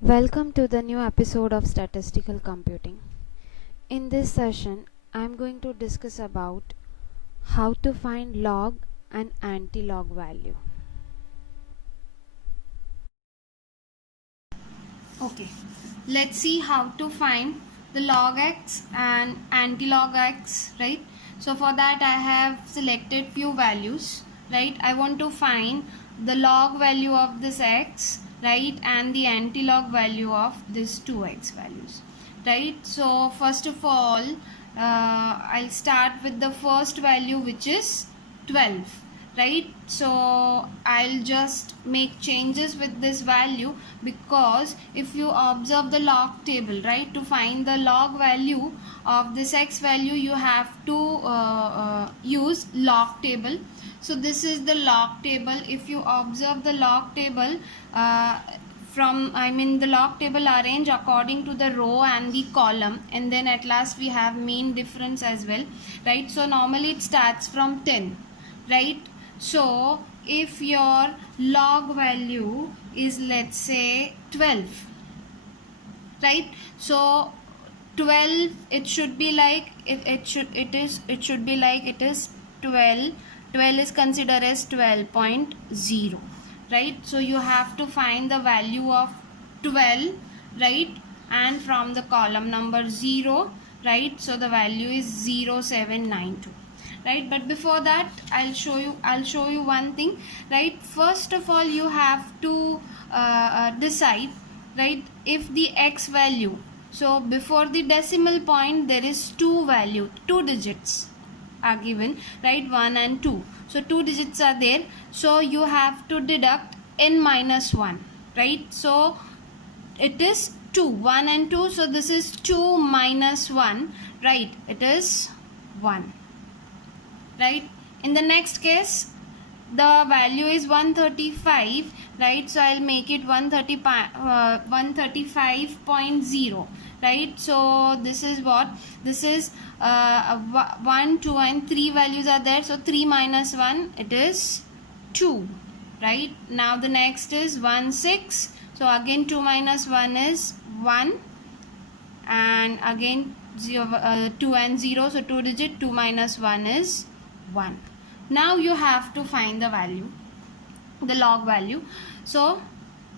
Welcome to the new episode of Statistical Computing. In this session, I am going to discuss about how to find log and anti-log value. Okay, let's see how to find the log x and anti-log x, right? So for that I have selected few values, right? I want to find the log value of this x, right, and the anti-log value of this 2x values, right? So first of all, I'll start with the first value, which is 12, right? So I'll just make changes with this value, because if you observe the log table, right, to find the log value of this x value you have to use log table. So this is the log table. If you observe the log table, the log table arranged according to the row and the column, and then at last we have mean difference as well, right? So normally it starts from 10, right? So if your log value is, let's say, 12, right? So 12, it should be like it should be like it is 12. 12 is considered as 12.0, right? So you have to find the value of 12, right, and from the column number 0, right? So the value is 0792, right? But before that I'll show you one thing, right? First of all, you have to decide, right, if the x value, so before the decimal point there is two digits are given, right, 1 and 2. So two digits are there, so you have to deduct n minus 1, right? So it is 2, 1 and 2, so this is 2 minus 1, right? It is 1, right? In the next case, the value is 135, right? So I'll make it 135.0, right? So this is what? This is 1, 2 and 3 values are there. So 3 minus 1, it is 2, right? Now the next is 1, 6. So again 2 minus 1 is 1, and again 2 and 0. So 2 digit, 2 minus 1 is 1. Now you have to find the value, the log value. So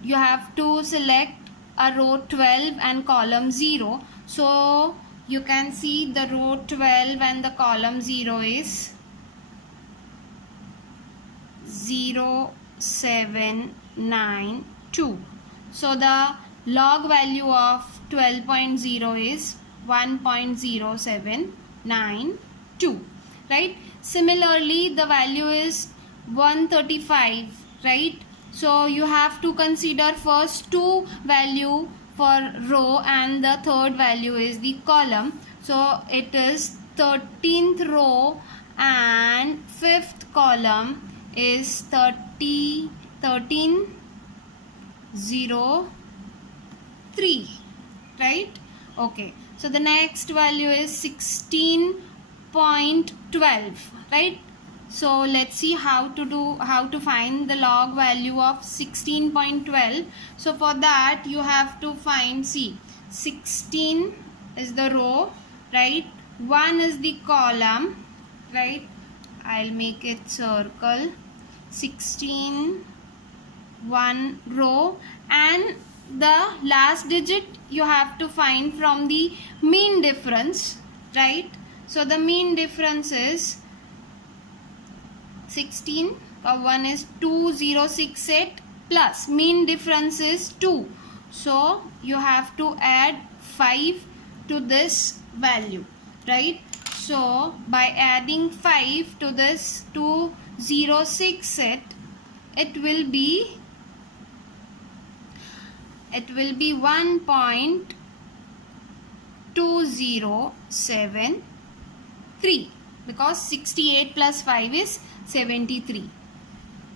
you have to select a row 12 and column 0. So you can see the row 12 and the column 0 is 0792. So the log value of 12.0 is 1.0792, right? Similarly, the value is 135, right? So you have to consider first two value for row and the third value is the column. So it is 13th row and 5th column is 1303, right? Okay, so the next value is 16.12, right? So let's see how to find the log value of 16.12. So for that you have to find, see, 16 is the row, right? 1 is the column, right? I'll make it circle. 16, 1 row, and the last digit you have to find from the mean difference, right? So the mean difference is 16, 1 is 2068, plus mean difference is 2. So you have to add 5 to this value, right? So by adding 5 to this 2068, it will be 1.2073, because 68 plus 5 is 73,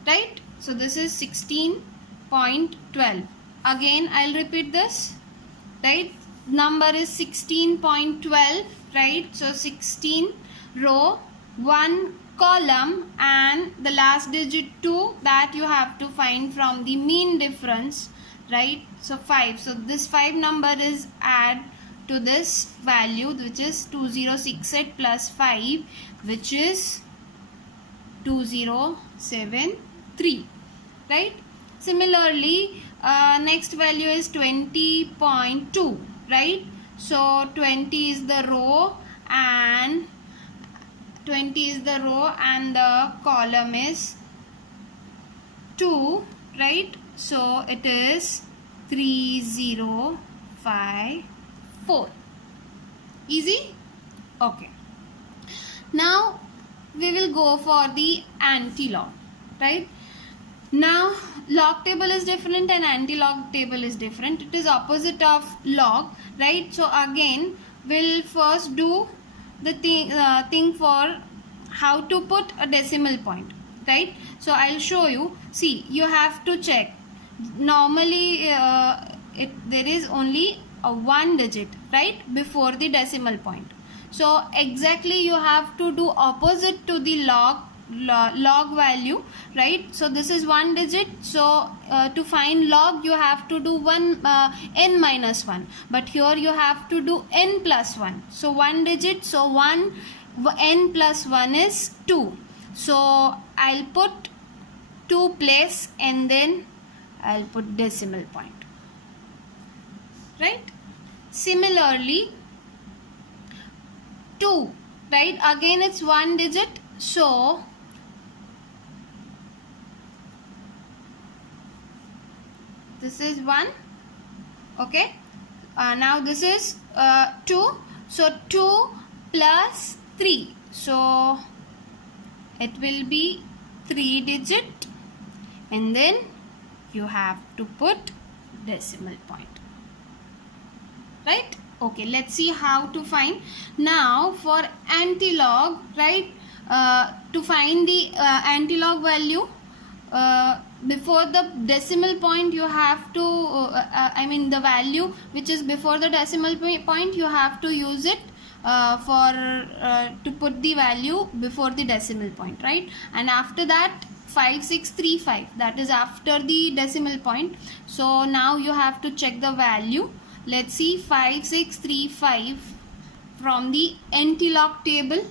right? So this is 16.12. Again I'll repeat this, right? Number is 16.12, right? So 16 row, 1 column, and the last digit 2, that you have to find from the mean difference, right? So 5. So this 5 number is add to this value, which is 2068 plus 5, which is 2073, right? Similarly, next value is 20.2, right? So 20 is the row and the column is 2, right? So it is 3054. Easy? Okay. Now we will go for the anti-log, right? Now log table is different and anti-log table is different. It is opposite of log, right? So again we'll first do the thing for how to put a decimal point, right? So I'll show you. See, you have to check. Normally there is only a 1 digit, right, before the decimal point. So exactly you have to do opposite to the log value, right? So this is 1 digit. So to find log you have to do n minus 1, but here you have to do n plus 1. So 1 digit, so n plus 1 is 2. So I'll put 2 place and then I'll put decimal point, right? Similarly 2, right? Again it's 1 digit, so this is 1, okay? Now this is 2, so 2 plus 3, so it will be 3 digit and then you have to put decimal point, right? Okay, let's see how to find. Now for anti-log, right, to find the anti-log value, before the decimal point you have to the value which is before the decimal point you have to use it to put the value before the decimal point, right? And after that 5635, that is after the decimal point. So now you have to check the value. Let's see 5635 from the anti-log table.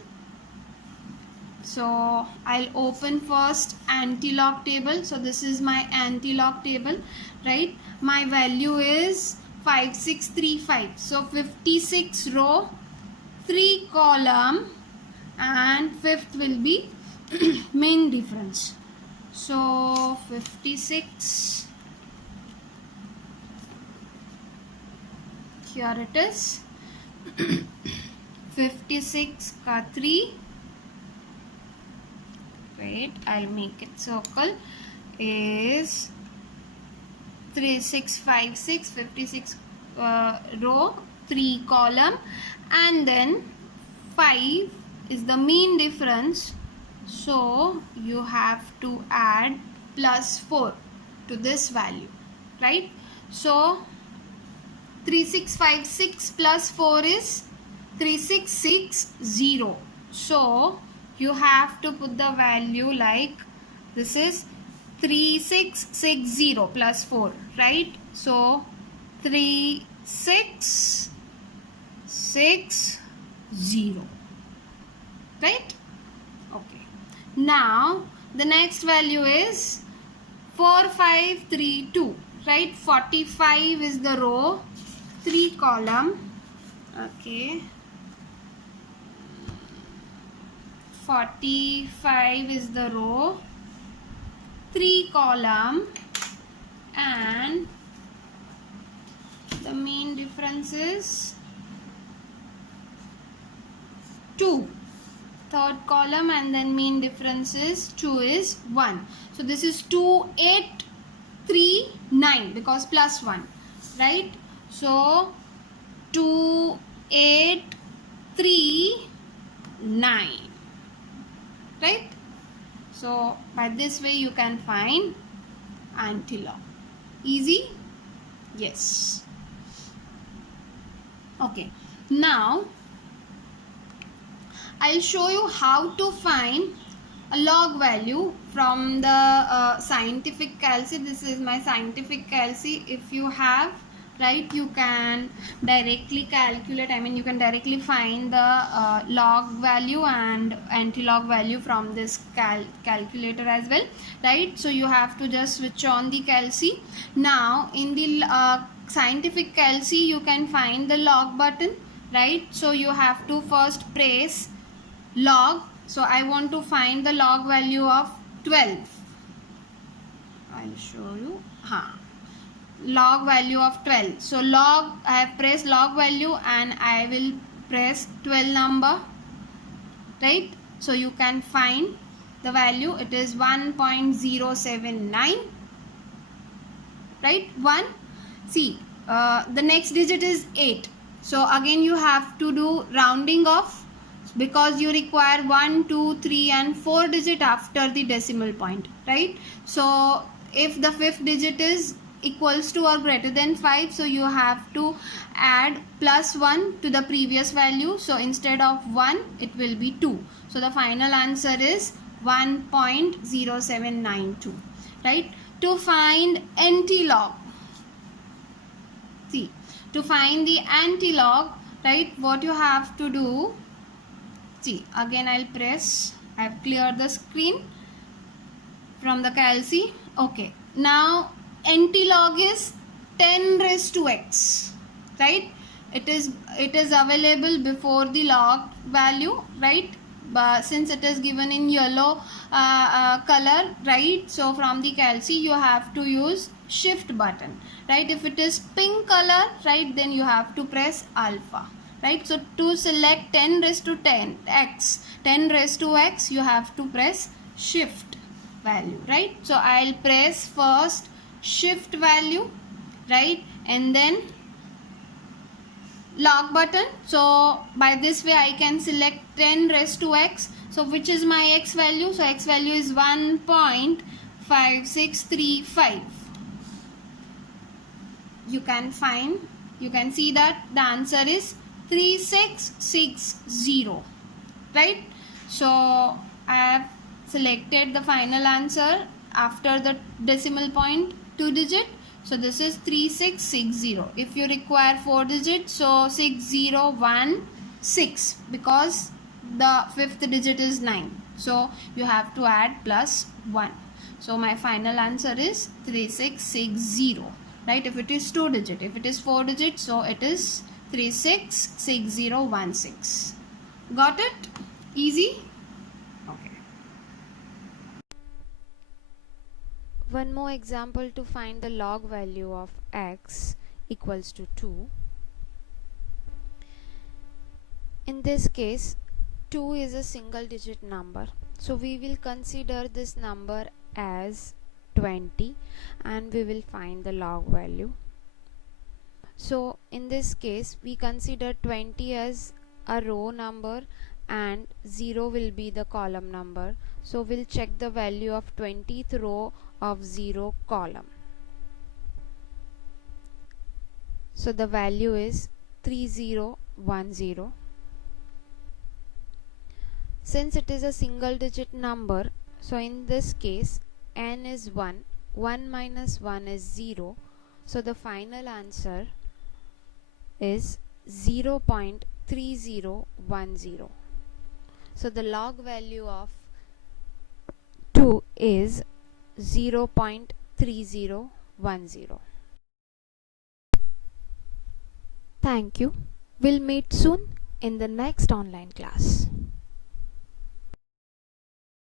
So I'll open first anti-log table. So this is my anti-log table, right? My value is 5635. So 56 row, 3 column, and 5th will be main difference. So 56, here it is. 56 ka 3, wait, I'll make it circle, is 3656, 56 row, 3 column, and then 5 is the mean difference. So you have to add plus 4 to this value, right? So 3656 plus 4 is 3660. So you have to put the value like this is 3660 plus 4, right? So 3660, right? Okay. Now the next value is 4532, right? 45 is the row, 3 column, okay. 45 is the row, 3 column, and the mean difference is 2. 3rd column, and then mean difference is 2 is 1. So this is 2839 because plus 1, right? So 2839, right? So by this way you can find anti-log. Easy? Yes. Okay. Now I'll show you how to find a log value from the scientific calci. This is my scientific calci. If you have, right, you can directly calculate, I mean you can directly find the log value and anti-log value from this calculator as well, right? So you have to just switch on the calci. Now in the scientific calci you can find the log button, right? So you have to first press log. So I want to find the log value of 12. I'll show you. Log value of 12. So log, I have pressed log value and I will press 12 number, right? So you can find the value. It is 1.079, right? 1. See, the next digit is 8. So again you have to do rounding off, because you require 1, 2, 3 and 4 digit after the decimal point, right? So if the fifth digit is equals to or greater than 5, so you have to add plus 1 to the previous value. So instead of 1 it will be 2. So the final answer is 1.0792, right? To find anti-log, see, to find the anti-log, right, what you have to do, see, again I'll press, I have cleared the screen from the calci. Okay, now anti-log is 10 raised to x, right? It is available before the log value, right? But since it is given in yellow color, right? So from the calci you have to use shift button, right? If it is pink color, right, then you have to press alpha, right? So to select 10 raised to 10 x, 10 raised to x, you have to press shift value, right? So I'll press first shift value, right, and then log button. So by this way I can select 10 raised to x. So which is my x value? So x value is 1.5635. You can find, you can see that the answer is 3660, right? So I have selected the final answer after the decimal point 2 digit. So this is 3660. If you require 4 digits, so 6016, because the fifth digit is 9. So you have to add plus 1. So my final answer is 3660, right? If it is 2 digit, if it is 4 digit, so it is 366016. Got it? Easy? Okay. One more example to find the log value of x equals to 2. In this case, 2 is a single digit number. So we will consider this number as 20 and we will find the log value. So in this case, we consider 20 as a row number and 0 will be the column number. So we'll check the value of 20th row of 0 column. So the value is 3010. Since it is a single digit number, so in this case n is 1, 1 minus 1 is 0. So the final answer is 0.3010. So the log value of 2 is 0.3010. Thank you. We'll meet soon in the next online class.